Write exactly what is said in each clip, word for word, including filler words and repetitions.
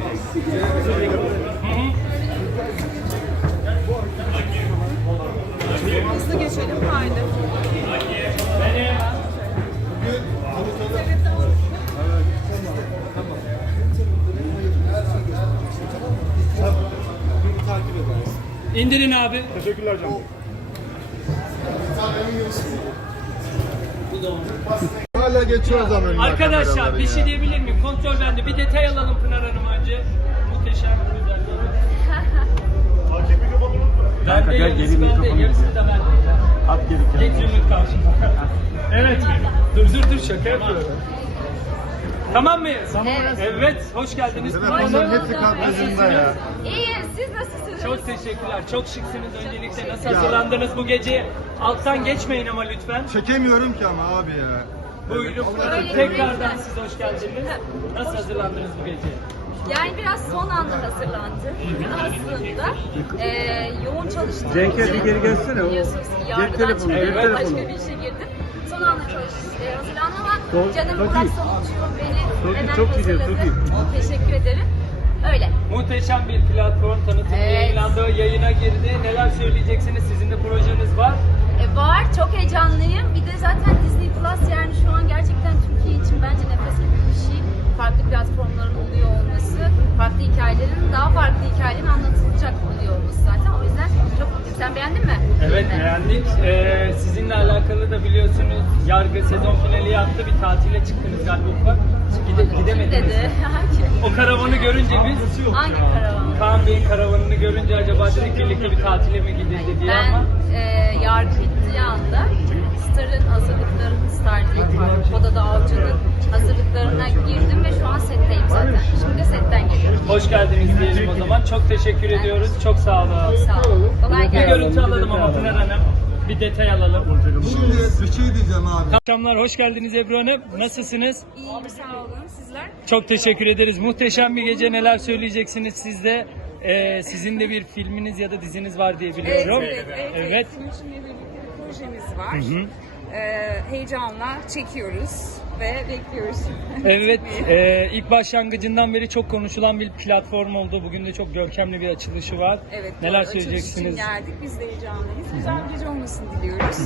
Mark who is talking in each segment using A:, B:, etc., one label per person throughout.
A: Hızlı geçelim haydi.
B: İndirin abi.
C: Teşekkürler canım. Hala geçiyoruz ama önüne.
B: Arkadaşlar bir şey diyebilir miyim? Kontrol bende. Bir detay alalım Pınar Hanım önce. Muhteşem güzel. Ben de yarısı ben de yarısını da ben de.
C: At geri
B: Geç yumruk karşıma. Evet. Dur dur dur şaka yapıyorum. Tamam mıyız?
A: Evet.
B: Evet. Hoş geldiniz.
C: Telefonun hepsi kadrajında ya.
A: İyi, siz nasılsınız?
B: Çok teşekkürler. Çok şıksınız öncelikle. Nasıl hazırlandınız bu gece? Alttan geçmeyin ama lütfen.
C: Çekemiyorum ki ama abi ya.
B: Buyurun. Tekrardan siz hoş geldiniz. Nasıl hazırlandınız bu gece?
A: Yani biraz son anda hazırlandı. Aslında e, yoğun çalıştığım
C: Cenk'e
A: için
C: bir geri gelsene, o
A: biliyorsunuz ki
C: cep
A: yargıdan
C: telefonu,
A: çıktım,
C: cep
A: başka
C: telefonu.
A: bir işe girdim. Son anda çalış, e, hazırlandım ama
C: Çok-
A: canım
C: çok
A: Murat
C: iyi.
A: Savuncuğum beni
C: Çok iyi,
A: hemen
C: çok iyi,
A: hazırladı.
C: çok iyi.
A: Teşekkür ederim. Öyle.
B: Muhteşem bir platform tanıtım
A: Evet.
B: yayınlandı, yayına girdi. Neler söyleyeceksiniz? Sizin de projeniz var.
A: E, var, çok heyecanlıyım. Bir de zaten Disney Plus yani şu an gerçekten Türkiye için bence nefes gibi bir şey. Farklı platformların oluyor olması, farklı hikayelerin, daha farklı hikayelerin anlatılacak oluyor olması zaten. O yüzden çok mutluyum. Sen beğendin mi?
B: Evet,
A: Filmi?
B: beğendik. Ee, sizinle alakalı da biliyorsunuz yargı sezon finali yaptı. Bir tatile çıktınız galiba ufak. Gide,
A: Kim
B: gidemediniz.
A: dedi? Hangi?
B: O karavanı görünce biz,
A: Hangi karavan?
B: Kaan Bey'in karavanını görünce acaba dedik birlikte bir tatile mi gidildi diye
A: Ben
B: ama
A: e, yargı bittiği anda Star'ın hazırlıklarını, Star değil pardon, Poda'da Avcı'nın hazırlıklarına girdim ve şu an setteyim zaten. Şimdi de setten geliyorum.
B: hoş geldiniz diyelim o zaman. Çok teşekkür ediyoruz. Çok sağ olun.
A: Sağ olun. Kolay
B: Bir
A: gelsin.
B: görüntü alalım ama Pınar Hanım. Bir detay alalım.
C: Şimdi bir şey diyeceğim abi.
B: Akşamlar, hoş geldiniz Ebru Hanım. Nasılsınız?
A: İyiyim, sağ olun. Sizler?
B: Çok teşekkür ederiz. Muhteşem bir gece. Neler söyleyeceksiniz siz de? Ee, sizin de bir filminiz ya da diziniz var diye biliyorum.
D: Evet, evet, evet.
B: Evet.
D: Bizim için de birlikte bir projemiz var.
B: Hı hı.
D: Ee, heyecanla çekiyoruz ve bekliyoruz.
B: Evet, e, ilk başlangıcından beri çok konuşulan bir platform oldu. Bugün de çok görkemli bir açılışı var.
D: Evet,
B: Neler
D: açılış
B: söyleyeceksiniz?
D: için geldik. Biz de heyecanlıyız. Güzel bir gece olmasını diliyoruz.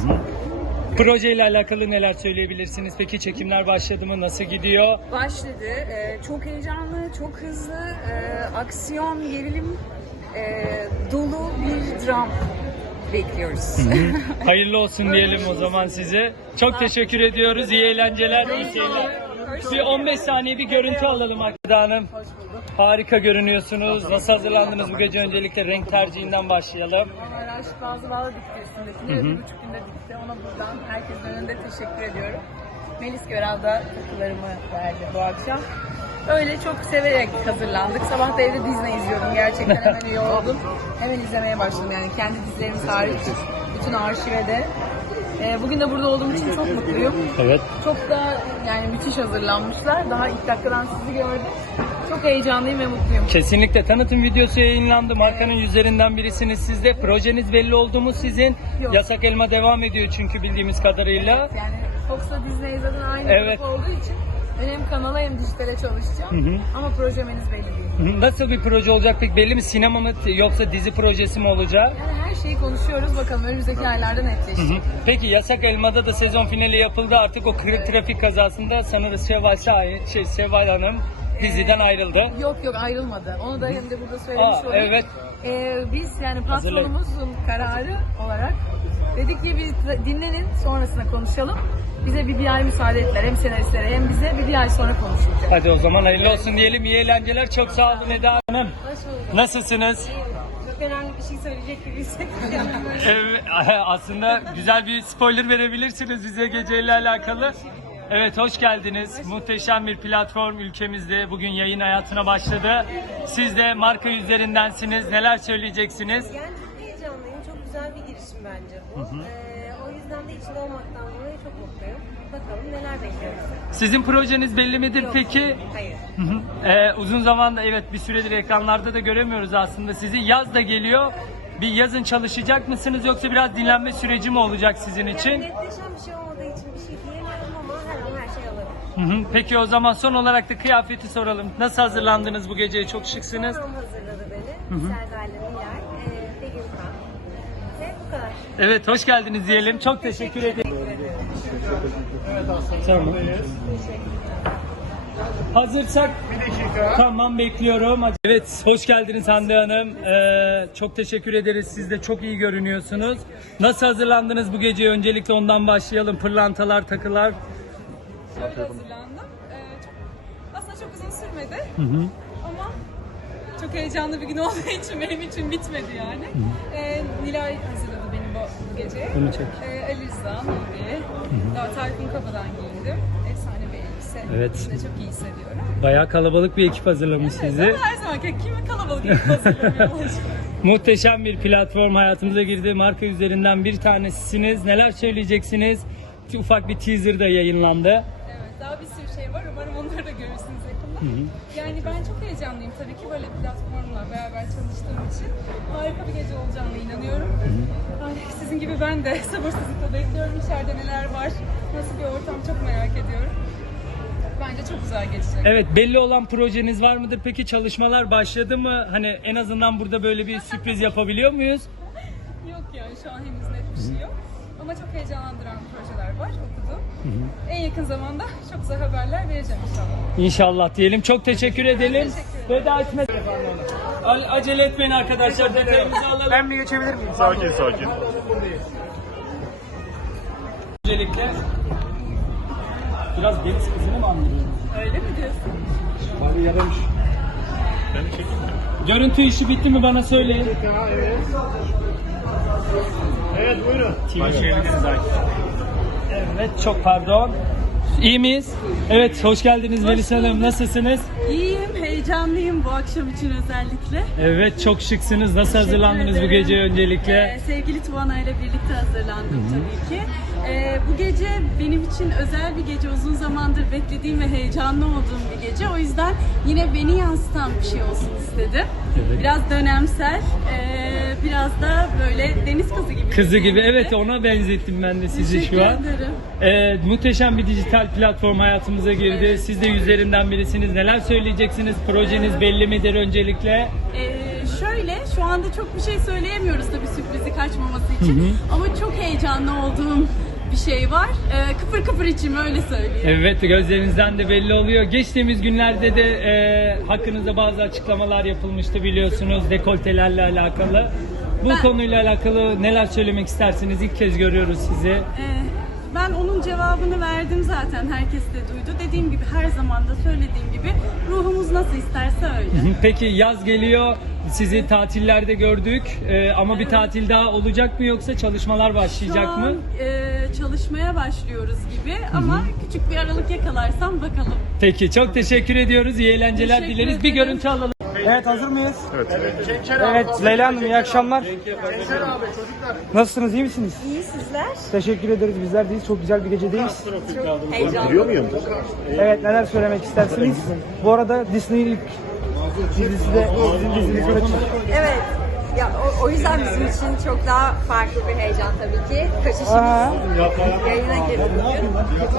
B: Projeyle alakalı neler söyleyebilirsiniz? Peki çekimler başladı mı? Nasıl gidiyor?
D: Başladı. Ee, çok heyecanlı, çok hızlı, e, aksiyon, gerilim e, dolu bir dram bekliyoruz.
B: Hayırlı olsun diyelim o zaman size. Çok teşekkür ediyoruz. İyi eğlenceler, iyi seyirler. Bir on beş saniye bir görüntü alalım Akda Hanım. Harika görünüyorsunuz. Nasıl hazırlandınız bu gece? Öncelikle renk tercihinden başlayalım.
E: Vallahi Raşit Bazı Bağlı dikti üstündekini. Bir buçuk günde dikti. Ona buradan herkesin önünde teşekkür ediyorum. Melis Göral da takılarımı verdi bu akşam. Öyle çok severek hazırlandık. Sabah da evde Disney izliyordum. Gerçekten hemen üye oldum. Hemen izlemeye başladım. Yani kendi dizilerimiz hariç bütün arşive de. Ee, bugün de burada olduğum için çok mutluyum.
B: Evet.
E: Çok da yani müthiş hazırlanmışlar. Daha ilk dakikadan sizi gördüm. Çok heyecanlıyım ve mutluyum.
B: Kesinlikle tanıtım videosu yayınlandı. Markanın yüzlerinden birisiniz siz de. Projeniz belli oldu mu sizin?
E: Yok.
B: Yasak Elma devam ediyor çünkü bildiğimiz kadarıyla.
E: Yani Fox'la Disney zaten aynı
B: Evet.
E: grup olduğu için ben hem kanala hem dijitale çalışacağım.
B: Hı hı.
E: Ama projem henüz belli değil.
B: Nasıl bir proje olacak peki? Belli mi? Sinema mı yoksa dizi projesi mi olacak?
E: Yani her şeyi konuşuyoruz. Bakalım önümüzdeki aylarda netleşecek.
B: Peki Yasak Elma'da da sezon finali yapıldı. Artık o kırık trafik kazasında sanırım Seval Şahin, şey Seval Hanım diziden ayrıldı.
E: Yok yok ayrılmadı. Onu da hem de burada söylemiş
B: Aa,
E: olayım.
B: evet.
E: Ee, biz yani
B: Hazırlayın.
E: patronumuzun kararı olarak dedik ki biz dinlenin sonrasında konuşalım. Bize bir, bir ay müsaade ettiler. Hem senaristlere hem bize bir, bir ay sonra konuşulacak.
B: Hadi o zaman hayırlı olsun diyelim. İyi eğlenceler. Çok sağ olun Eda Hanım. Nasılsınız?
E: Çok önemli bir şey söyleyecek gibi hissettim.
B: Evet, aslında güzel bir spoiler verebilirsiniz bize geceyle alakalı. Evet, hoş geldiniz. Muhteşem bir platform ülkemizde bugün yayın hayatına başladı. Siz de marka yüzlerindensiniz. Neler söyleyeceksiniz?
F: Yani çok heyecanlıyım. Çok güzel bir girişim bence bu. Ee, o yüzden de içinde olmaktan dolayı çok mutluyum. Bakalım neler bekliyoruz.
B: Sizin projeniz belli midir
F: Yok.
B: peki?
F: Hayır.
B: Hı hı. Ee, uzun zamanda evet bir süredir ekranlarda da göremiyoruz aslında sizi. Yaz da geliyor. Bir yazın çalışacak mısınız yoksa biraz dinlenme süreci mi olacak sizin için?
F: Yani netleşen bir şey olmadığı için bir şey diyemiyorum ama her an her şey alırım.
B: Hı hı. Peki o zaman son olarak da kıyafeti soralım. Nasıl hazırlandınız bu geceye? Çok şıksınız.
F: Program hazırladı beni. Serdar ile Nilay, e, Begüm Kan. Ve bu kadar.
B: Evet, hoş geldiniz diyelim. Çok teşekkür ederim. Tamam. Hazırsak tamam, bekliyorum. Evet, hoş geldiniz Hande Hanım. Ee, çok teşekkür ederiz. Siz de çok iyi görünüyorsunuz. Nasıl hazırlandınız bu geceye? Öncelikle ondan başlayalım. Pırlantalar, takılar.
D: Şöyle hazırlandım. Ee, çok, aslında çok uzun sürmedi.
B: Hı hı.
D: Ama çok heyecanlı bir gün olduğu için benim için bitmedi yani. Ee, Nilay hazırladı beni bu, bu gece.
B: Bunu çek.
D: Ee, Ali Rıza, Nuri, daha Tayfun Kapa'dan giyindim. Efsane bir elbise.
B: Evet.
D: Şimdi çok iyi hissediyorum.
B: Bayağı kalabalık bir ekip hazırlamış
D: Evet,
B: sizi.
D: ama her zaman kimi kalabalık ekip hazırlamıyor olacak.
B: Muhteşem bir platform hayatımıza girdi. Marka üzerinden bir tanesisiniz. Neler söyleyeceksiniz? Ufak bir teaser da yayınlandı.
D: Evet, daha bir sürü şey var. Umarım onları da görürsünüz yakında. Yani ben çok heyecanlıyım tabii ki böyle platformla beraber çalıştığım için. Harika bir gece olacağına inanıyorum. Ay, sizin gibi ben de sabırsızlıkla bekliyorum. İçeride neler var, nasıl bir ortam çok merak ediyorum. Bence çok güzel geçecek.
B: Evet, belli olan projeniz var mıdır? Peki çalışmalar başladı mı? Hani en azından burada böyle bir sürpriz yapabiliyor muyuz?
D: Yok yani şu an henüz net bir şey yok. Ama çok heyecanlandıran projeler var, okudum. En yakın zamanda çok güzel haberler vereceğim inşallah.
B: İnşallah diyelim. Çok teşekkür edelim.
D: Teşekkür ederim.
B: Veda etme. A- Acele etmeyin arkadaşlar. Detayımızı alalım.
G: Ben bir geçebilir miyim? Sakin sakin.
B: Öncelikle biraz deniz kızını mı andırıyoruz?
D: Öyle mi diyorsun?
G: Ben de çekeyim mi?
B: Görüntü işi bitti mi bana söyleyin.
G: Evet. Evet buyurun. Başlayabiliriz artık.
B: Evet, çok pardon. İyi miyiz? Evet, hoş geldiniz Melis Hanım. Nasılsınız?
H: İyiyim, heyecanlıyım bu akşam için özellikle.
B: Evet, çok şıksınız. Nasıl
H: Teşekkür
B: hazırlandınız bu
H: ederim.
B: gece öncelikle?
H: Ee, sevgili Tuana ile birlikte hazırlandım tabii ki. Ee, bu gece benim için özel bir gece, uzun zamandır beklediğim ve heyecanlı olduğum bir gece. O yüzden yine beni yansıtan bir şey olsun istedim.
B: Evet.
H: Biraz dönemsel, ee, biraz da böyle deniz kızı gibi.
B: Kızı gibi,
H: giyindim.
B: evet, ona benzettim ben de sizi
H: Teşekkür
B: şu an.
H: ederim.
B: Ee, muhteşem bir dijital platform hayatımıza girdi. Siz de yüzlerinden birisiniz. Neler söyleyeceksiniz? Projeniz belli midir öncelikle?
H: Ee, şöyle, şu anda çok bir şey söyleyemiyoruz tabii sürprizi kaçmaması için. Ama çok heyecanlı olduğum bir şey var. Ee, kıpır kıpır içim, öyle söyleyeyim.
B: Evet, gözlerinizden de belli oluyor. Geçtiğimiz günlerde de e, hakkınızda bazı açıklamalar yapılmıştı biliyorsunuz, dekoltelerle alakalı. Bu
H: Ben-
B: konuyla alakalı neler söylemek istersiniz? İlk kez görüyoruz sizi.
H: Ee, ben onun cevabını verdim zaten, herkes de duydu. Dediğim gibi, her zaman da söylediğim gibi, ruhumuz nasıl isterse öyle.
B: Peki yaz geliyor. Sizi tatillerde gördük. E, ama bir tatil daha olacak mı yoksa çalışmalar başlayacak
H: Şu an
B: mı?
H: e, çalışmaya başlıyoruz gibi ama küçük bir aralık yakalarsam bakalım.
B: Peki, çok teşekkür ediyoruz. İyi eğlenceler
H: Teşekkür
B: dileriz. Bir
H: ederim.
B: görüntü alalım.
I: Evet, hazır mıyız?
G: Evet.
I: Evet, Leyla Hanım, iyi akşamlar. Nasılsınız, iyi misiniz?
F: İyi sizler.
I: Teşekkür ederiz, bizler deyiz. Çok güzel bir gecedeyiz.
F: Heyecanlı.
G: Biliyor muyum?
I: Evet, neler söylemek istersiniz? Bu arada Disney'in ilk dizisi de sizin diziniz Kaçış.
F: Evet. Ya o, o yüzden bizim için çok daha farklı bir heyecan tabii ki. Kaçışımız
I: Aha.
F: yayına girdi bugün.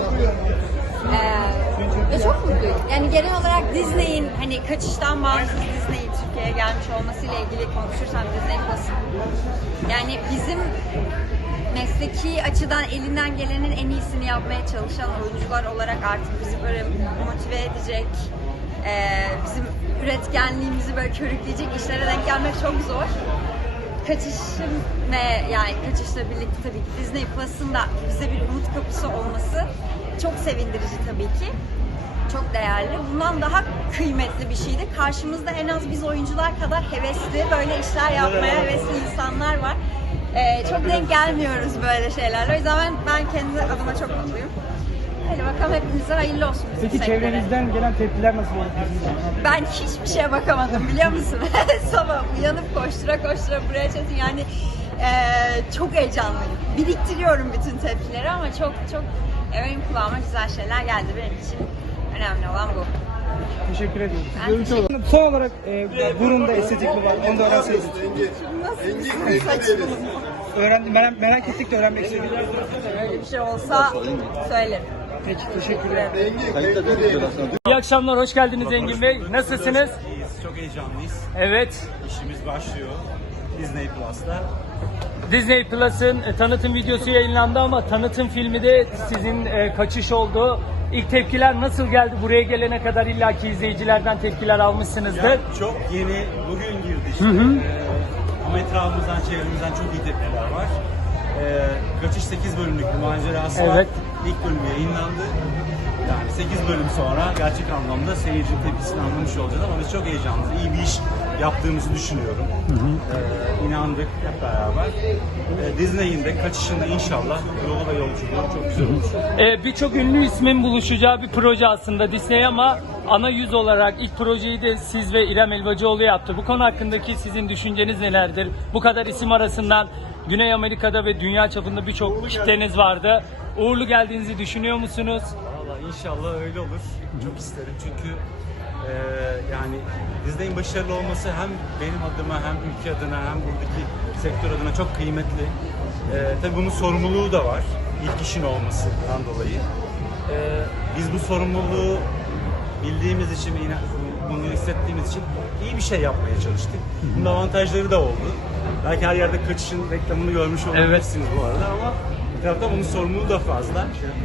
F: Ee, ve çok mutluyum. Yani genel olarak Disney'in hani kaçıştan bağımsız Disney'in Türkiye'ye gelmiş olmasıyla ilgili konuşursam Disney Plus'ın. Yani bizim mesleki açıdan elinden gelenin en iyisini yapmaya çalışan oyuncular olarak artık bizi böyle motive edecek, e, bizim üretkenliğimizi böyle körükleyecek işlere denk gelmek çok zor. Kaçışın ve yani Kaçış'la birlikte tabii ki Disney Plus'ın da bize bir umut kapısı olması çok sevindirici tabii ki. Çok değerli. Bundan daha kıymetli bir şeydi. Karşımızda en az biz oyuncular kadar hevesli, böyle işler yapmaya hevesli insanlar var. Ee, çok denk gelmiyoruz böyle şeylerle. O yüzden ben, ben kendi adıma çok mutluyum. Hadi bakalım, hepinize hayırlı olsun bizim
I: Peki
F: sektöre.
I: çevrenizden gelen tepkiler nasıl oldu?
F: Ben hiçbir şeye bakamadım biliyor musun? Sabah uyanıp koştura koştura buraya çalıştım. Yani eee, çok heyecanlıyım. Biriktiriyorum bütün tepkileri ama çok çok e, benim kulağıma güzel şeyler geldi. Benim için önemli olan bu.
I: Teşekkür ediyorum.
F: Ben teşekkür ederim.
I: Son olarak e, burunda estetik mi var? Onu da öğrenseniz. Öğrendim, merak, merak ettik de öğrenmek istedik.
F: Öyle bir şey olsa söylerim.
I: Peki teşekkürler.
B: İyi akşamlar, hoş geldiniz Engin Bey. Nasılsınız?
G: İyiyiz, çok heyecanlıyız.
B: Evet.
G: İşimiz başlıyor Disney Plus'ta.
B: Disney Plus'ın e, tanıtım videosu yayınlandı ama tanıtım filmi de sizin e, kaçış oldu. İlk tepkiler nasıl geldi? Buraya gelene kadar illaki izleyicilerden tepkiler almışsınızdır.
G: Yani çok yeni, bugün girdi işte.
B: Hı hı.
G: Ee, ama etrafımızdan, çevremizden çok iyi tepkiler var. Ee, Kaçış sekiz bölümlük bir macerası var.
B: Evet.
G: İlk bölüm yayınlandı. Yani sekiz bölüm sonra gerçek anlamda seyircinin tepkisini anlamış olacağız ama biz çok heyecanlıyız. İyi bir iş yaptığımızı düşünüyorum. Hı hı. Ee, inandık hep beraber. Ee, Disney'in de kaçışında inşallah yolu ve yolculuğu çok güzel olur.
B: Ee, Birçok ünlü ismin buluşacağı bir proje aslında Disney ama ana yüz olarak ilk projeyi de siz ve İrem Elvacıoğlu yaptı. Bu konu hakkındaki sizin düşünceniz nelerdir? Bu kadar isim arasından Güney Amerika'da ve dünya çapında birçok kitleniz vardı. Uğurlu geldiğinizi düşünüyor musunuz?
G: Valla inşallah öyle olur. Çok isterim çünkü e, yani Disney'in başarılı olması hem benim adıma hem ülke adına hem buradaki sektör adına çok kıymetli. E, tabii bunun sorumluluğu da var. İlk işin olmasından dolayı. E, biz bu sorumluluğu bildiğimiz için, yine bunu hissettiğimiz için iyi bir şey yapmaya çalıştık. Bunun avantajları da oldu. Belki her yerde kaçışın reklamını görmüş olabilirsiniz bu arada ama bir taraftan bunun sorumluluğu da fazla.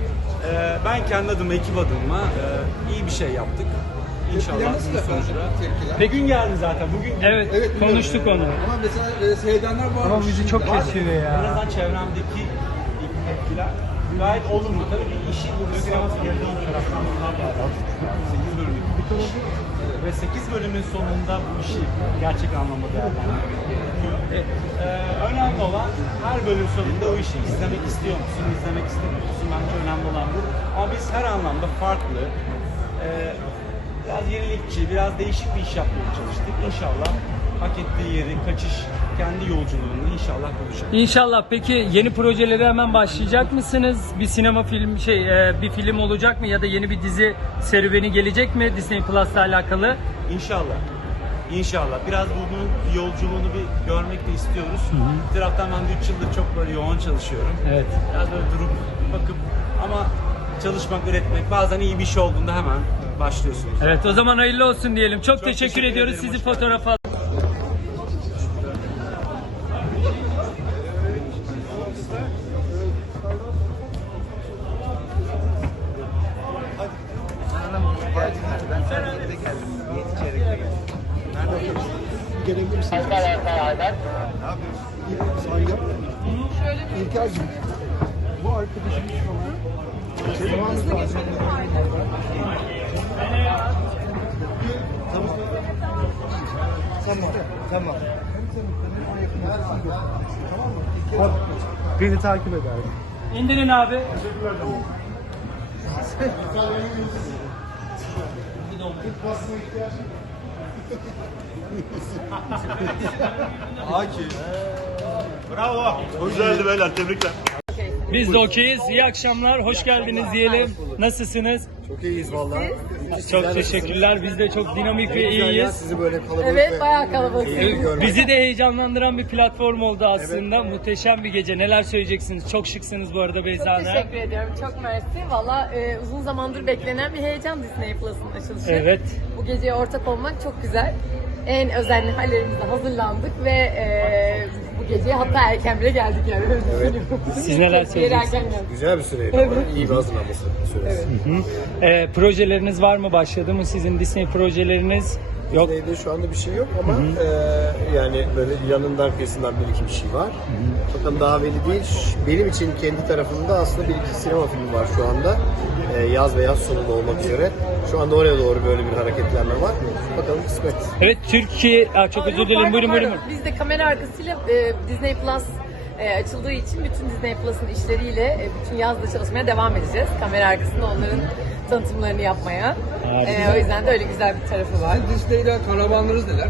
G: Ee, ben kendi adıma, ekip adıma e, iyi bir şey yaptık. İnşallah bunun sonucunda. Peki gün geldi zaten. Bugün
B: Evet, konuştuk onu.
C: Ama mesela e, seyredenler var.
B: Ama bizi çok kesiyor ya.
G: En azından çevremdeki ilk tepkiler gayet olumlu. Tabii bir işi bu sineması geldiği taraftan bunlar geldi. sekiz bölümlük bir proje. Ve sekiz bölümün sonunda bu işi gerçek anlamda değerlendirmek gerekiyor. Ee, önemli olan her bölüm sonunda o işi izlemek istiyor musun, izlemek istemiyor musun? Bence önemli olan bu. Ama biz her anlamda farklı, e, biraz yenilikçi, biraz değişik bir iş yapmaya çalıştık. İnşallah hak ettiği yeri, kaçış, kendi yolculuğunu inşallah bulacak.
B: İnşallah. Peki yeni projelere hemen başlayacak mısınız? Bir sinema film şey e, bir film olacak mı ya da yeni bir dizi serüveni gelecek mi Disney Plus'la alakalı?
G: İnşallah. İnşallah. Biraz bunun yolculuğunu bir görmek de istiyoruz. Hı hı. Bir taraftan ben de üç yıldır çok böyle yoğun çalışıyorum.
B: Evet.
G: Biraz böyle durup bakıp ama çalışmak, üretmek bazen iyi bir şey olduğunda hemen başlıyorsunuz.
B: Evet, o zaman hayırlı olsun diyelim. Çok,
G: Çok
B: teşekkür,
G: teşekkür
B: ediyoruz.
G: ederim.
B: Sizi
G: Hoş
B: fotoğrafa al-
C: Gelebilir misiniz? İlker'cim, bu arkadaşımız şu an şey var mı? Tamam, tamam. Tamam mı? Beni takip eder.
B: İndirin abi.
C: Aki.
G: Bravo. Güzeldi beyler, tebrikler.
B: Biz de okeyiz. İyi akşamlar. Hoş geldiniz diyelim. Nasılsınız?
C: Çok iyiyiz vallahi.
B: Çok teşekkürler. Biz de çok dinamik ve iyiyiz.
C: Sizi böyle kalabalık
E: Evet,
C: ve
E: bayağı kalabalık.
C: iyi görmek.
B: Bizi de heyecanlandıran bir platform oldu aslında. Muhteşem bir gece. Neler söyleyeceksiniz? Çok şıksınız bu arada Beyza
E: Çok
B: Hanım.
E: teşekkür ediyorum. Çok mersi. Valla e, uzun zamandır beklenen bir heyecan Disney Plus'ın açılışı.
B: Evet.
E: Bu geceye ortak olmak çok güzel. En özenli hallerimizle hazırlandık ve e, bu geceye hatta erken bile geldik yani. Öyle düşünüyorum.
B: Siz neler
E: Bir yere
B: söyleyeceksiniz?
E: erken geldik.
C: Güzel bir süreydi.
E: Evet.
C: İyi bir hazırlanması süresi.
B: Hı. Ee, projeleriniz var mı? Başladı mı sizin Disney projeleriniz? Yok.
J: Disney'de şu anda bir şey yok ama e, yani böyle yanında arkasından bir iki bir şey var. Bakalım daha belli değil. Ş- Benim için kendi tarafımda aslında bir iki sinema filmi var şu anda. E, yaz ve yaz sonunda olmak üzere. Şu anda oraya doğru böyle bir hareketlenme var. Bakalım kısmet.
B: Evet, Türkiye... Aa, çok
E: Aa,
B: özür
E: yok,
B: dilerim.
E: pardon,
B: Buyurun buyurun.
E: pardon. Biz de kamera arkasıyla e, Disney Plus e, açıldığı için bütün Disney Plus'ın işleriyle e, bütün yazda çalışmaya devam edeceğiz. Kamera arkasında onların tanıtımlarını yapmaya. E, o yüzden de öyle güzel bir tarafı var.
I: Disney'de karavanlarınız neler?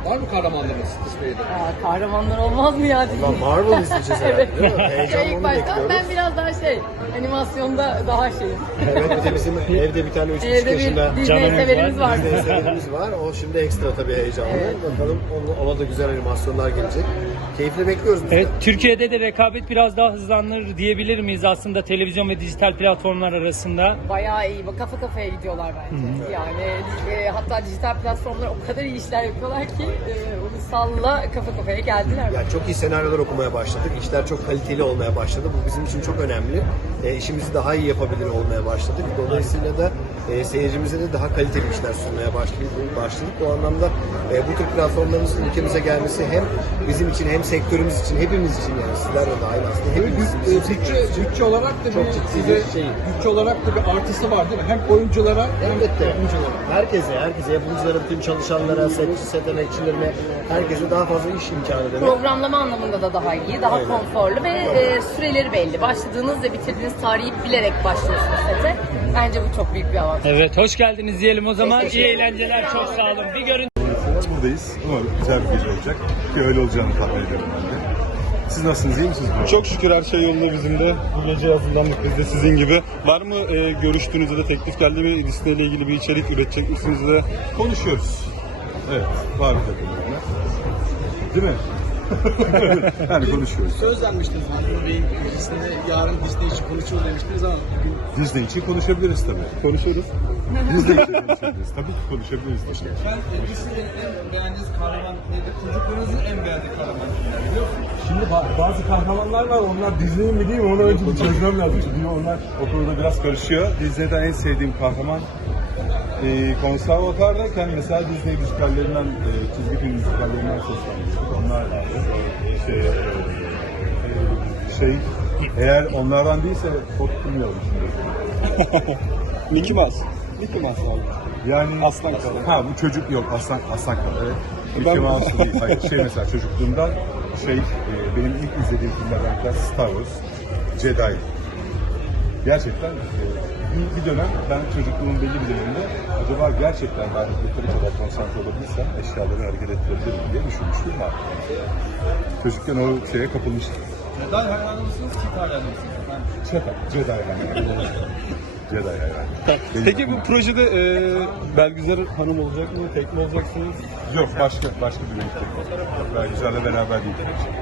C: Var mı kahramanlarınız Disney'de?
E: Aa, kahramanlar olmaz mı ya?
J: Ulan Marvel izleyeceğiz herhalde
E: Evet.
J: değil mi?
E: Şey,
J: Heyecanla
E: ilk
J: onu
E: başta
J: bekliyoruz.
E: ben biraz daha şey, animasyonda daha şeyim.
J: Evet, bir de bizim evde bir tane üç buçuk
E: Evde
J: yaşında
E: bir Disney
B: canımız
E: severimiz
B: var.
E: var.
J: Disney severimiz var. O şimdi ekstra tabii heyecanlı.
E: Evet.
J: Bakalım ona, ona da güzel animasyonlar gelecek. Keyifle bekliyoruz biz de.
B: Evet, Türkiye'de de rekabet biraz daha hızlanır diyebilir miyiz aslında televizyon ve dijital platformlar arasında?
E: Bayağı iyi. Bak, kafa kafaya gidiyorlar bence. Yani e, hatta dijital platformlar o kadar iyi işler yapıyorlar ki e, ulusalla kafa kafaya geldiler.
J: Yani çok iyi senaryolar okumaya başladık. İşler çok kaliteli olmaya başladı. Bu bizim için çok önemli. E, işimizi daha iyi yapabilir olmaya başladık. Dolayısıyla da e, seyircimize de daha kaliteli işler sunmaya başladık. başladık. Bu anlamda e, bu tür platformların ülkemize gelmesi hem bizim için hem sektörümüz için, hepimiz için, yani sizler de dahil aslında hepimiz için.
C: Bütçe, bütçe, bütçe olarak da
J: Çok
C: bir,
J: ciddi
C: size,
J: bir şey.
C: bütçe olarak da bir artısı var değil mi? Hem oyunculara hem
J: Elbette.
C: yapımcılara.
J: Herkese, herkese, yapımcılara, tüm çalışanlara, set, set emekçilerine, herkese daha fazla iş imkanı demek.
E: Programlama anlamında da daha iyi, daha
J: Aynen.
E: konforlu ve e, süreleri belli. Başladığınız ve bitirdiğiniz tarihi bilerek başlıyorsunuz sete. Bence bu çok büyük bir avantaj.
B: Evet, hoş geldiniz diyelim o zaman. İyi eğlenceler, çok sağ olun. Bir görün.
K: Buradayız. Umarım güzel bir gece olacak. Ki öyle olacağını tahmin ediyorum ben de. Siz nasılsınız? İyi misiniz?
L: Çok şükür her şey yolunda bizim de. Bu gece hazırlandık biz de sizin gibi. Var mı e, görüştüğünüz ya da teklif geldi mi? Disney ile ilgili bir içerik üretecek misiniz de?
K: Konuşuyoruz. Evet. Var bir takım yani. Değil mi? Yani konuşuyoruz.
C: Sözlenmiştiniz bugün Disney'de, yarın Disney için konuşuyoruz demiştiniz ama bugün
K: Disney için konuşabiliriz tabii.
L: Konuşuyoruz.
K: Disney için konuşabiliriz. Tabii ki konuşabiliriz. Disney için.
C: ben e, Disney'in en beğendiğiniz kahraman nedir? Çocuklarınızın en beğendiği kahraman kimler biliyor musunuz?
K: Şimdi bazı kahramanlar var. Onlar Disney'in mi değil mi? Onu önce bir çözmem lazım. Çünkü onlar o konuda biraz karışıyor. Disney'den en sevdiğim kahraman e, konservatardayken mesela Disney müzikallerinden, e, çizgi film müzikallerinden seslendiriyorduk. Onlar vardı. Şey, e, e, şey, eğer onlardan değilse korkutmayalım şimdi.
L: Mickey Mouse. Mickey Mouse abi.
K: Yani
L: Aslan Kral.
K: Ha bu çocuk yok aslan aslan kral. Evet.
L: Ben-
K: Mickey Mouse değil. Hayır, şey mesela çocukluğumdan şey e, benim ilk izlediğim filmlerden bir tanesi Star Wars, Jedi. Gerçekten e, bir, bir dönem ben çocukluğumun belli bir döneminde acaba gerçekten ben yeteri kadar konsantre olabilirsem eşyaları hareket ettirebilirim diye düşünmüştüm var. Çocukken o şeye kapılmıştım.
C: Jedi hayranı mısınız, Sith hayranı mısınız? Ben
K: Jedi, Jedi yani. Jedi yani.
L: Peki bu projede e, Belgüzar Hanım olacak mı? Tek mi olacaksınız?
K: Yok başka başka bir renkte. Ben güzelle beraber değil.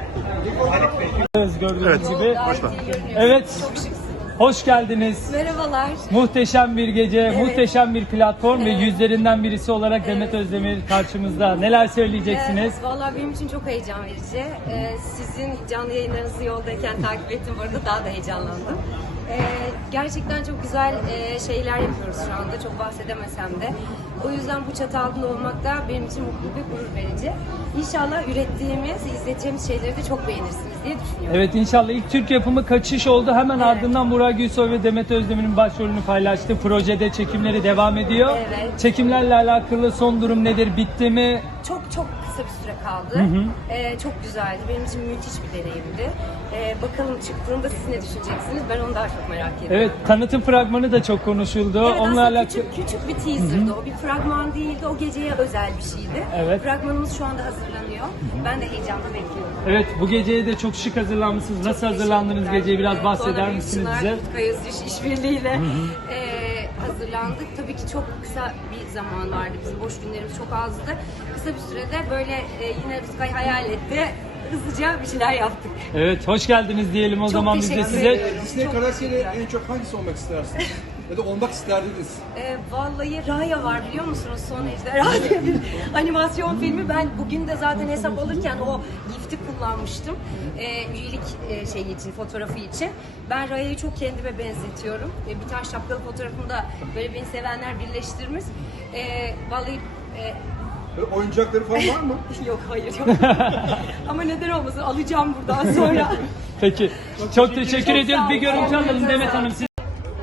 B: Gördüğünüz gibi. Evet, hoş geldiniz.
F: Merhabalar.
B: Muhteşem bir gece, muhteşem bir platform ve yüzlerinden birisi olarak Demet Özdemir karşımızda. Neler söyleyeceksiniz?
F: Evet, vallahi benim için çok heyecan verici. Ee, sizin canlı yayınlarınızı yoldayken takip ettim. Bu arada daha da heyecanlandım. Ee, gerçekten çok güzel e, şeyler yapıyoruz şu anda. Çok bahsedemesem de. O yüzden bu çatı altında olmak da benim için mutlu ve gurur verici. İnşallah ürettiğimiz, izleyeceğimiz şeyleri de çok beğenirsiniz diye düşünüyorum.
B: Evet, inşallah ilk Türk yapımı Kaçış oldu. Hemen ardından Burak Gülsoy ve Demet Özdemir'in başrolünü paylaştı. Projede çekimleri devam ediyor.
F: Evet.
B: Çekimlerle alakalı son durum nedir? Bitti mi?
F: Çok çok kısa bir süre kaldı. Ee, çok güzeldi. Benim için müthiş bir deneyimdi. Ee, bakalım çıktığında siz ne düşüneceksiniz? Ben onu daha çok merak ediyorum.
B: Evet, tanıtım fragmanı da çok konuşuldu.
F: Evet,
B: Onunla
F: aslında
B: alakalı...
F: küçük, küçük bir teaser'dı o. Bir fragman değildi. O geceye özel bir şeydi.
B: Evet.
F: Fragmanımız şu anda hazırlanıyor. Ben de heyecanla bekliyorum.
B: Evet, bu geceye de çok şık hazırlanmışsınız. Nasıl hazırlandınız geceye? Biraz bahseder misiniz bize?
F: Kayız Diş işbirliğiyle e, hazırlandık. Tabii ki çok kısa bir zaman vardı. Bizim boş günlerimiz çok azdı. Kısa bir sürede böyle e, yine Rıskay hayal etti. Hızlıca bir şeyler yaptık.
B: Evet, hoş geldiniz diyelim o
F: Çok
B: zaman biz de
F: teşekkür
B: size.
F: ederim.
C: Disney
F: Çok
C: karakteri
F: teşekkürler.
C: en çok hangisi olmak istersiniz? Ya da olmak isterdiniz?
F: E, vallahi Raya var biliyor musunuz? Son Ejderha diye bir animasyon filmi. Ben bugün de zaten hesap alırken o gifti kullanmıştım. E, üyelik e, şeyi için, fotoğrafı için. Ben Raya'yı çok kendime benzetiyorum. E, bir tane şapkalı fotoğrafımda böyle beni sevenler birleştirmiş. E, vallahi e,
C: Böyle oyuncakları falan var mı?
F: yok hayır yok. Ama neden olmasın alacağım buradan sonra.
B: Peki, çok teşekkür
F: Çok
B: ediyoruz.
F: sağ
B: Bir
F: olun.
B: görüntü alalım
F: Çok
B: Demet
F: sağ olun.
B: Hanım. Siz...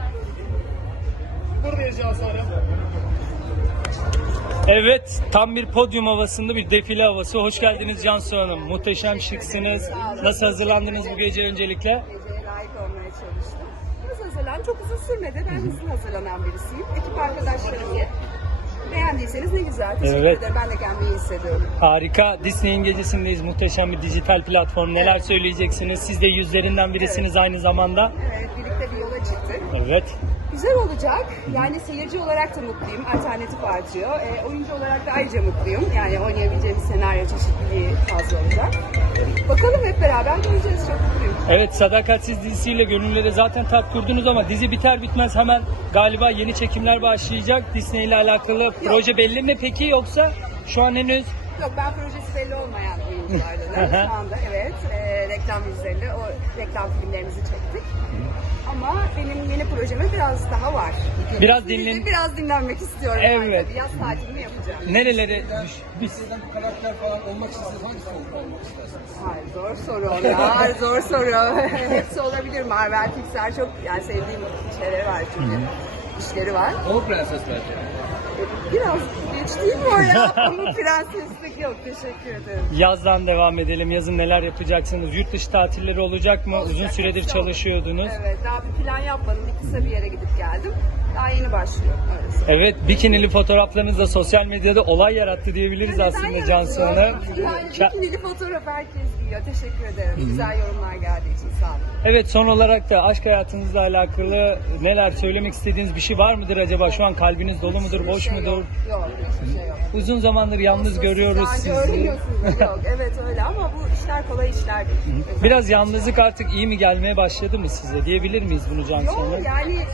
B: Evet, tam bir podyum havasında bir defile havası. Hoş geldiniz Cansu Hanım. Muhteşem şıksınız. Nasıl hazırlandınız bu gece öncelikle?
M: Geceye layık olmaya çalıştım. Hızlı hazırlan, çok uzun sürmedi. Ben hızlı hazırlanan birisiyim. Ekip arkadaşlarım beğendiyseniz beğendiyseniz ne güzel. Teşekkür
B: Evet.
M: ederim. Ben de kendimi iyi hissediyorum.
B: Harika. Disney'in gecesindeyiz. Muhteşem bir dijital platform. Neler söyleyeceksiniz? Siz de yüzlerinden birisiniz aynı zamanda.
M: Evet, birlikte bir yola çıktık.
B: Evet.
M: Güzel olacak. Yani seyirci olarak da mutluyum. Alternatif artıyor. E, oyuncu olarak da ayrıca mutluyum. Yani oynayabileceğimiz senaryo çeşitliliği fazla olacak. Bakalım hep beraber göreceğiz. Çok mutluyum.
B: Evet, Sadakatsiz dizisiyle gönüllere zaten tat kurdunuz ama dizi biter bitmez hemen galiba yeni çekimler başlayacak. Disney ile alakalı proje belli mi peki yoksa şu an henüz?
M: Yok, ben projesi belli olmayan oyunculardanım şu anda. Evet, e, reklam yüzleriyle o reklam filmlerimizi çektik. Ama benim yeni projeme biraz daha var.
B: Biraz
M: Sizi
B: dinlen-
M: Biraz dinlenmek istiyorum.
B: Evet.
M: Yani tabii yaz tatilini yapacağım.
B: Nerelere?
C: Disney'den bir karakter falan olmak isteseniz hangisi olmak istersiniz?
M: Hayır, zor soru o ya. Zor soru. Hepsi olabilir. Marvel, Pixar çok yani sevdiğim şeyleri var çünkü. İşleri var.
C: O prenses belki.
M: Biraz geç değil mi o ya? Ama prenseslik yok. Teşekkür ederim.
B: Yazdan devam edelim. Yazın neler yapacaksınız? Yurt dışı tatilleri olacak mı?
M: Olacak,
B: Uzun süredir
M: hepsi
B: çalışıyordunuz.
M: Evet, daha bir plan yapmadım. Bir kısa bir yere gidip geldim. Daha yeni başlıyor. Öyle söyleyeyim.
B: Evet, bikinili fotoğraflarınız da sosyal medyada olay yarattı diyebiliriz aslında Cansu Hanım.
M: Yani
B: Ka-
M: bikinili fotoğraf herkes giyiyor. Teşekkür ederim. Güzel yorumlar geldiği için sağ olun.
B: Evet, son olarak da aşk hayatınızla alakalı neler söylemek istediğiniz bir şey var mıdır acaba? Şu an kalbiniz dolu mudur, boş
M: Hiçbir şey
B: mudur?
M: Yok, yok hiçbir şey yok.
B: Uzun zamandır yalnız görüyoruz
M: Yani
B: sizi.
M: görünüyorsunuz. Yok, evet öyle ama bu işler kolay işler değil.
B: Biraz yalnızlık artık iyi mi gelmeye başladı mı size? Diyebilir miyiz bunu Cansu
M: Yok
B: Hanım?
M: yani, yani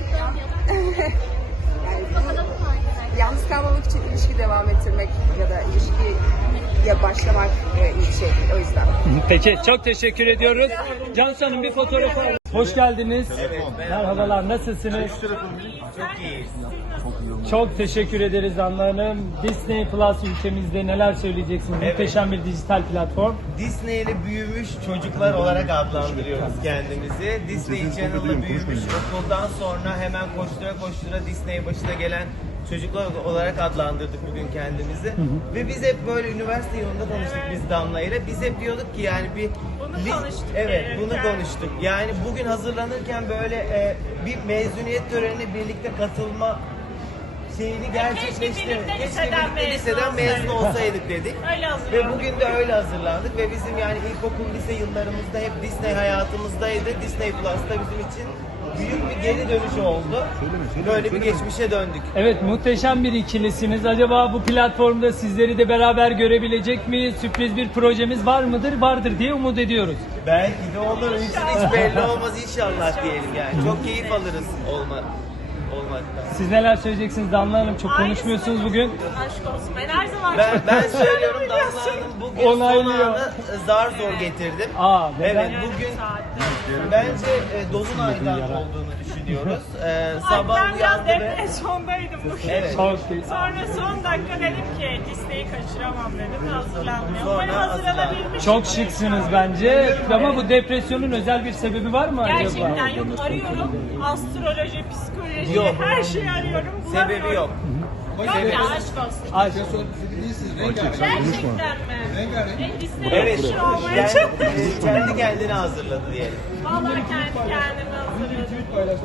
M: yalnız kalmamak için ilişki devam ettirmek ya da ilişkiye başlamak e, iyi bir şey değil. O yüzden.
B: Peki, çok teşekkür ediyoruz. Cansu Hanım bir fotoğraf alın. Hoş geldiniz. Merhabalar, nasılsınız?
N: Çok iyiyiz.
B: Çok teşekkür ederiz Anla Hanım. Disney Plus ülkemizde neler söyleyeceksiniz?
N: Evet.
B: Muhteşem bir dijital platform.
N: Disney ile büyümüş çocuklar olarak adlandırıyoruz kendimizi. Disney Channel'la büyümüş, okuldan sonra hemen koştura koştura Disney başına gelen çocuklar olarak adlandırdık bugün kendimizi. Ve biz hep böyle üniversite yılında tanıştık biz Damla ile. Biz hep diyorduk ki yani bir...
O: Bunu
N: biz-
O: konuştuk
N: Evet,
O: gelirken.
N: bunu konuştuk. Yani bugün hazırlanırken böyle e, bir mezuniyet törenine birlikte katılma şeyini gerçekleştirdik.
O: birlikte
N: Keşke
O: liseden
N: birlikte
O: mezun
N: liseden mezun olsaydık dedik.
O: Öyle
N: Ve
O: hazırlandık.
N: bugün de öyle hazırlandık ve bizim yani ilkokul, lise yıllarımızda hep Disney hayatımızdaydı. Disney Plus da bizim için büyük bir geri dönüş oldu. Böyle bir geçmişe döndük.
B: Evet, muhteşem bir ikilisiniz. Acaba bu platformda sizleri de beraber görebilecek miyiz? Sürpriz bir projemiz var mıdır? Vardır diye umut ediyoruz.
N: Belki de olur. Hiç, hiç belli olmaz inşallah diyelim yani. Çok keyif alırız olma, olmaktan.
B: Siz neler söyleyeceksiniz Damla Hanım? Çok konuşmuyorsunuz bugün.
O: Aşk olsun. Ben her zaman
N: Ben,
O: çok
N: ben
O: konuşuyorum,
N: söylüyorum Damla
O: biliyorsun.
N: Hanım bugün son
B: Onaylıyor.
N: anı zar zor getirdim.
B: Aa, neden?
N: Evet bugün bence e, Dolunay'dan olduğunu düşünüyoruz. E, sabah
O: Ben biraz
N: uyandı ve...
O: depresyondaydım bugün.
N: Evet.
B: Çok
O: Sonra son dakika dedim ki Disney'i kaçıramam dedim. Hazırlanmıyorum.
N: Sonra
O: Umarım hazırlanabilmiş.
B: Çok şıksınız bence. Ama bu depresyonun özel bir sebebi var mı acaba?
O: Gerçekten yok, arıyorum. Astroloji, psikoloji,
N: Yok.
O: her şeyi arıyorum.
N: Sebebi
O: bulamıyorum.
N: yok.
O: Yok ya, aşk olsun.
B: Ay,
O: Gerçekten mi? En Disney
N: Evet.
O: yakışır olmaya
N: Yani,
O: çok
N: e, kendi kendine hazırladı diyelim.
O: Vallahi kendi kendime hazırladım.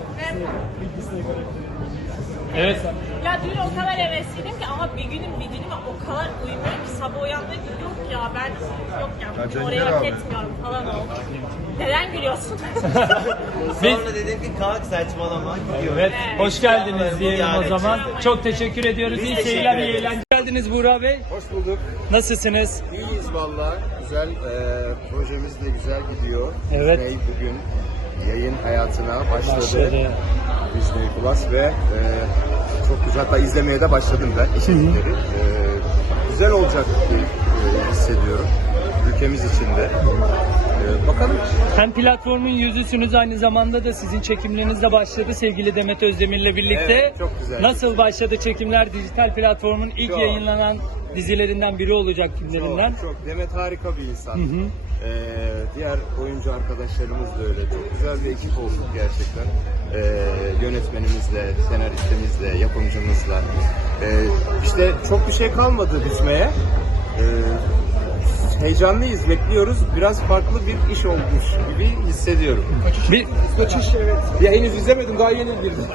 B: evet.
O: Ya dün o kadar hevesliydim ki ama bir günün bir günüme o kadar uyumuyorum ki sabah uyandım yok ya ben yok ya bugün oraya hak etmiyorum falan oldu. Neden gülüyorsun?
N: Sonra dedim ki kalk saçmalama gidiyoruz.
B: Evet, hoş geldiniz diyelim o
N: Yani.
B: zaman. Çok teşekkür ediyoruz.
N: Biz
B: İyi
N: teşekkür
B: seyirler, iyi
N: ederiz.
B: eğlenceler. Hoş geldiniz Buğra Bey.
J: Hoş bulduk.
B: Nasılsınız?
J: İyiyiz valla. Güzel. E, projemiz de güzel gidiyor.
B: Evet.
J: Disney bugün yayın hayatına başladı.
B: Başladı.
J: Disney Plus ve e, çok güzel. Hatta izlemeye de başladım ben içerikleri. E, güzel olacak diye e, hissediyorum. Ülkemiz için de. E, bakalım.
B: Hem platformun yüzüsünüz aynı zamanda da sizin çekimleriniz de başladı sevgili Demet Özdemir'le birlikte.
J: Evet, çok güzel.
B: Nasıl başladı çekimler? Dijital platformun ilk
J: Çok.
B: yayınlanan dizilerinden biri olacak filmlerinden.
J: Çok, çok. Demet harika bir insan.
B: Hı hı.
J: Ee, diğer oyuncu arkadaşlarımız da öyle. Çok güzel bir ekip olduk gerçekten. Ee, yönetmenimizle, senaristimizle, yapımcımızla. Ee, işte çok bir şey kalmadı bitmeye. Ee,
P: heyecanlıyız, bekliyoruz. Biraz farklı bir iş olmuş gibi hissediyorum.
B: Bir...
C: Kaçış evet.
P: Ya henüz izlemedim, daha yeni girdim.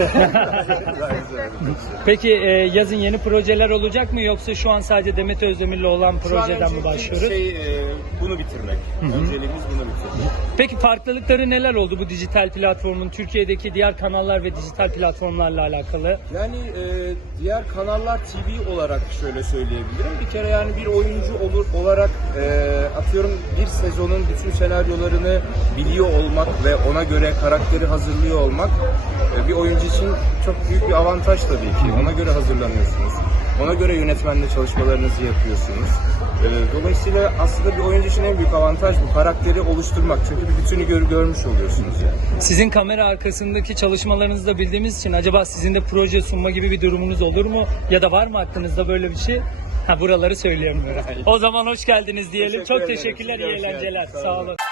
B: Peki e, yazın yeni projeler olacak mı yoksa şu an sadece Demet Özdemir'le olan
P: Şu an
B: projeden mi
P: önceki
B: başlıyoruz?
P: şey, e, bunu bitirmek. Önceliğimiz bunu bitirmek.
B: Peki farklılıkları neler oldu bu dijital platformun Türkiye'deki diğer kanallar ve dijital platformlarla alakalı?
P: Yani e, diğer kanallar T V olarak şöyle söyleyebilirim. Bir kere yani bir oyuncu olur olarak e, atıyorum bir sezonun bütün senaryolarını biliyor olmak ve ona göre karakteri hazırlıyor olmak e, bir oyuncu için çok büyük bir avantaj tabii ki. Ona göre hazırlanıyorsunuz. Ona göre yönetmenle çalışmalarınızı yapıyorsunuz. E, dolayısıyla aslında bir oyuncu için en büyük avantaj bu karakteri oluşturmak. Çünkü bir bütünü gör, görmüş oluyorsunuz yani.
B: Sizin kamera arkasındaki çalışmalarınızı da bildiğimiz için acaba sizin de proje sunma gibi bir durumunuz olur mu? Ya da var mı aklınızda böyle bir şey? Ha buraları söyleyemiyorum. O zaman hoş geldiniz diyelim.
P: Teşekkür
B: Çok
P: ederim.
B: teşekkürler,
P: Size
B: iyi
P: hoş geldiniz.
B: eğlenceler.
P: Sağ
B: Sağ
P: olun.
B: olun.